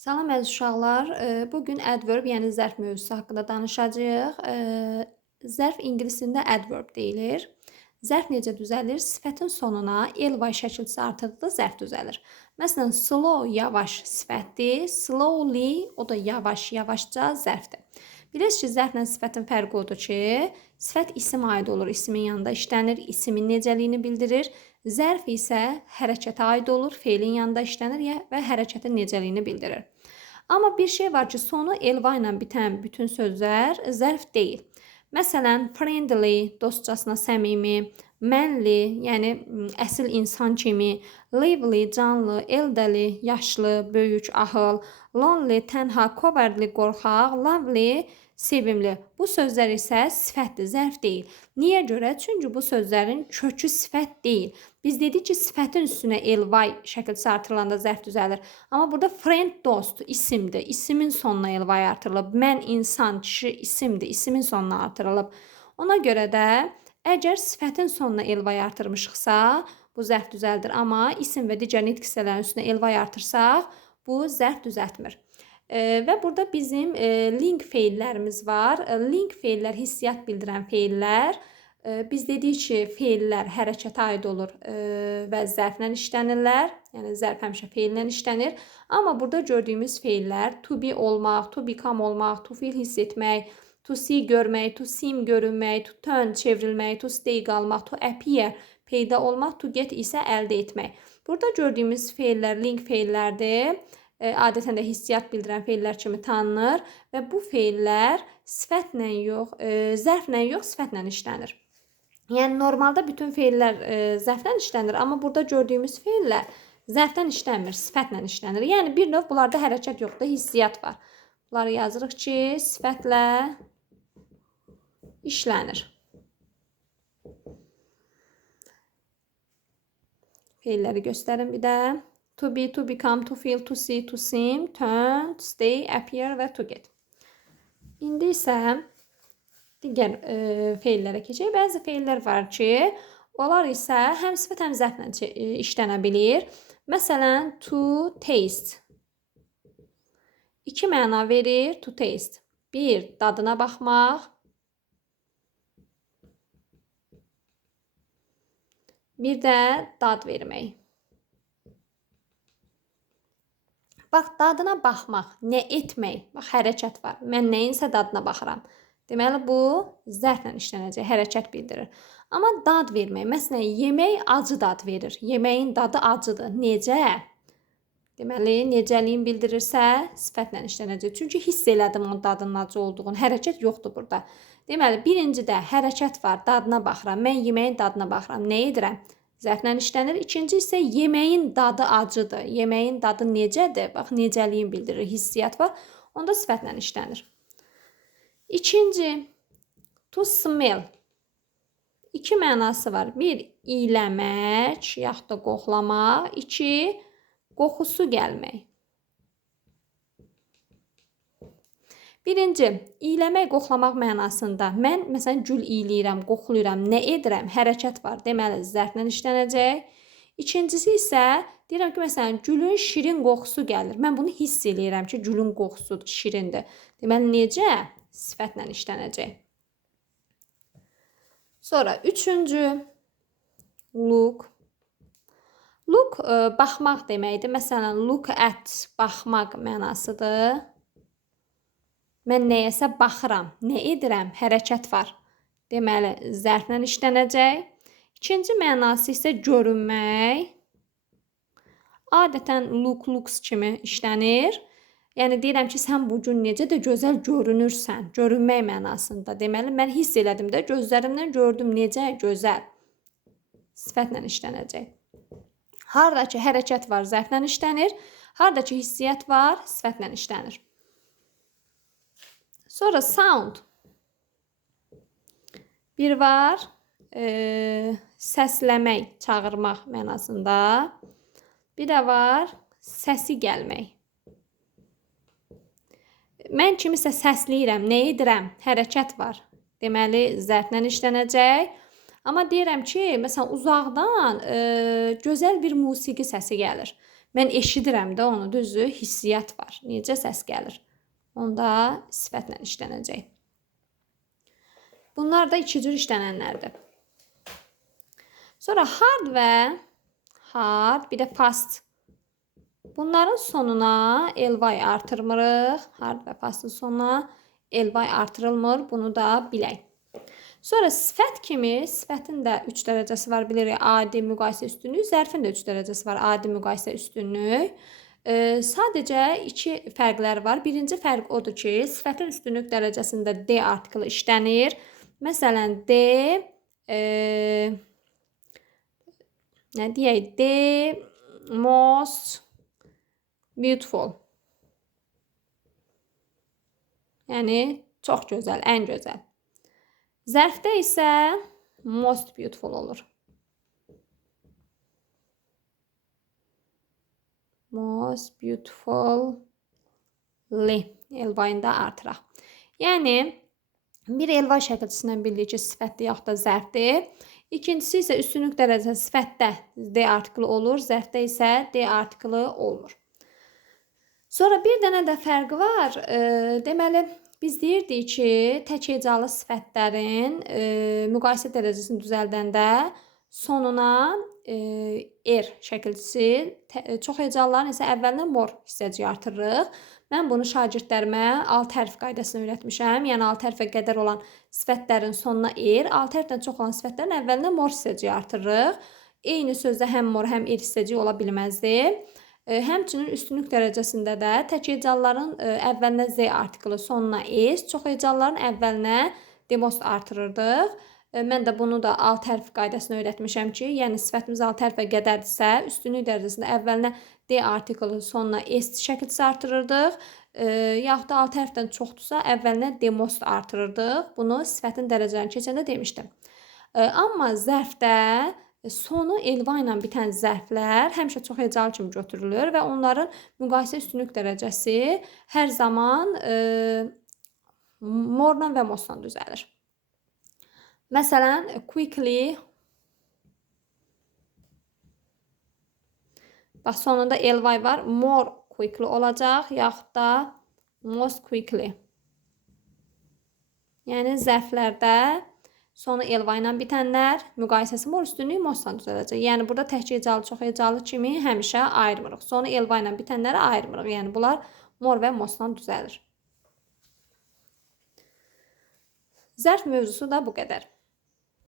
Salam əziz uşaqlar. Bugün adverb, yəni zərf mövzusu haqqında danışacağıq. Zərf ingilis dilində adverb deyilir. Zərf necə düzəlir? Sifətin sonuna ly şəkilçisi artırdıqda zərf düzəlir. Məsələn, slow yavaş sifətdir. Slowly o da yavaş, yavaşca zərfdir. Bilirsiniz ki, zərflə sifətin fərqi odur ki, sifət isim aid olur, ismin yanında işlənir, ismin necəliyini bildirir. Zərf isə hərəkətə aid olur, feilin yanında işlənir və hərəkətin necəliyini bildirir. Amma bir şey var ki, sonu ly ilə bitən bütün sözlər zərf deyil. Məsələn, friendly, dostcasına səmimi, manly, yəni əsl insan kimi, lively, canlı, elderly, yaşlı, böyük, ahıl, lonely, tənha, cowardly, qorxaq, lovely, sevimli. Bu sözlər isə sifətdir, zərf deyil. Niyə görə? Çünki bu sözlərin kökü sifət deyil. Biz dedik ki, sifətin üstünə ly şəkilçisi artırılanda zərf düzəlir. Amma burada friend, dost, isimdir. İsimin sonuna ly artırılıb. Mən, insan, kişi isimdir. İsimin sonuna artırılıb. Ona görə də əgər sifətin sonuna ly artırmışıqsa, bu zərf düzəldir. Amma isim və digər nitq hissələrin üstünə ly artırsaq, bu zərf düzəltmir. Və burada bizim link feillərimiz var. Link feillər hissiyat bildirən feillər. Biz dedik ki, feillər hərəkətə aid olur və zərflə işlənirlər. Yəni zərf həmişə feillə işlənir. Amma burada gördüyümüz feillər to be olmaq, to become olmaq, to feel hiss etmək, to see görmək, to seem görünmək, to turn çevrilmək, to stay qalmaq, to appear peyda olmaq, to get isə əldə etmək. Burada gördüyümüz feillər link feillərdir. Adətən də hissiyat bildirən feillər kimi tanınır və bu feillər sifətlə yox, zərflə yox, sifətlə işlənir. Yəni normalda bütün feillər zərflə işlənir, amma burada gördüyümüz feillər zərfdən işlənmir, sifətlə işlənir. Yəni bir növ bunlarda hərəkət yoxdur, hissiyat var. Bunları yazırıq ki, sifətlə işlənir. Feilləri göstərin bir də. To be, to become, to feel, to see, to seem, turn, to stay, appear və to get. İndi isə digər feillərə keçək. Bəzi feillər var ki, onlar isə həm sifət, həm zərflə işlənə bilir. Məsələn, to taste. İki məna verir to taste. Bir, dadına baxmaq. Bir də dad vermək. Bax, dadına baxmaq, nə etmək, bax, hərəkət var. Mən nəyinsə dadına baxıram. Deməli, bu zərflə işlənəcək, hərəkət bildirir. Amma dad vermək, məsələn, yemək acı dad verir. Yeməyin dadı acıdır. Necə? Deməli, necəliyin bildirirsə, sifətlə işlənəcək. Çünki hiss elədim o dadının acı olduğunu. Hərəkət yoxdur burada. Deməli, birincidə hərəkət var, dadına baxıram. Mən yeməyin dadına baxıram. Nə edirəm? Zərflə işlənir. İkinci isə yeməyin dadı acıdır. Yeməyin dadı necədir? Bax, necəliyin bildirir. Hissiyat var. Onda sifətlə işlənir. İkinci, to smell. İki mənası var. Bir, iyləmək, yaxud da qoxlamaq. İki, qoxusu gəlmək. Birinci, iyləmək, qoxlamaq mənasında mən məsələn gül iyləyirəm, qoxuluyuram, nə edirəm? Hərəkət var. Deməli, zərflə işlənəcək. İkincisi isə deyirəm ki, məsələn gülün şirin qoxusu gəlir. Mən bunu hiss eləyirəm ki, gülün qoxusudur, şirindir. Deməli, necə? Sifətlə işlənəcək. Sonra üçüncü, look. Look baxmaq deməkdir. Məsələn, look at baxmaq mənasıdır. Mən nəyəsə baxıram, nə edirəm? Hərəkət var. Deməli, zərflə işlənəcək. İkinci mənası isə görünmək. Adətən look, looks kimi işlənir. Yəni, deyirəm ki, sən bugün necə də gözəl görünürsən. Görünmək mənasında. Deməli, mən hiss elədim də, gözlərimdən gördüm necə gözəl. Sifətlə işlənəcək. Harada ki, hərəkət var, zərflə işlənir. Harada ki, hissiyat var, sifətlə işlənir. Sonra sound. Bir var, səsləmək, çağırmaq mənasında. Bir də var, səsi gəlmək. Mən kimisə səsləyirəm, nə edirəm? Hərəkət var. Deməli, zərflə işlənəcək. Amma deyirəm ki, məsələn, uzaqdan gözəl bir musiqi səsi gəlir. Mən eşidirəm də onu, düzdür? Hissiyyat var. Necə səs gəlir? Onda sifətlə işlənəcək. Bunlar da iki cür işlənənlərdir. Sonra hard və hard, bir də fast. Bunların sonuna ly artırmırıq. Hard və fastın sonuna ly artırılmır. Bunu da bilək. Sonra sifət kimi, sifətin də 3 dərəcəsi var, bilirik. Adi, müqayisə, üstünlük. Zərfin də 3 dərəcəsi var. Adi, müqayisə, üstünlük. Sadəcə iki fərqləri var. Birinci fərq odur ki, sifətin üstünlük dərəcəsində D artiklı işlənir. Məsələn, D nə deyək? D most beautiful. Yəni çox gözəl, ən gözəl. Zərfdə isə most beautiful olur. Most beautiful ly-ni də artıraq. Yəni bir ly şəkilçisindən bilirik ki, sifətdir yaxud da zərfdir. İkincisi isə üstünlük dərəcəsi sifətdə D artiklı olur, zərfdə isə D artiklı olmur. Sonra bir dənə də fərqi var. Deməli, biz deyirdik ki, tək hecalı sifətlərin müqayisə dərəcəsini düzəldəndə sonuna şəkilçisi, çox hecalıların isə əvvəlinə mor hissəciyi artırırıq. Mən bunu şagirdlərimə 6 hərf qaydasını öyrətmişəm. Yəni 6 hərfə qədər olan sifətlərin sonuna 6 hərfdən çox olan sifətlərin əvvəlinə mor hissəciyi artırırıq. Eyni sözdə həm mor, həm hissəciyi ola bilməzdi. Həmçinin üstünlük dərəcəsində də tək hecalıların əvvəlinə Z artiklı, sonuna S, çox hecalıların əvvəlinə demost artırırdıq. Mən də bunu da 6 hərf qaydasını öyrətmişəm ki, yəni sifətimiz 6 hərfə qədərdirsə, üstünlük dərəcəsində əvvəlinə D artiklı, sonuna S şəkilçisi artırırdıq. Yaxud da 6 hərfdən çoxdursa, əvvəlinə demost artırırdıq. Bunu sifətin dərəcələrini keçəndə demişdim. Amma zərfdə sonu ly ilə bitən zərflər həmişə çox hecalı kimi götürülür və onların müqayisə üstünlük dərəcəsi hər zaman morla və mostla düzəlir. Məsələn, quickly, bax sonunda ly var, more quickly olacaq, yaxud da most quickly. Yəni zərflərdə sonu ly ilə bitənlər müqayisəsi mor, üstünlüyü mostla düzələcək. Yəni burada tək hecalı, çox hecalı kimi həmişə ayırmırıq. Sonu ly ilə bitənləri ayırmırıq. Yəni bunlar mor və mostla düzəlir. Zərf mövzusu da bu qədər.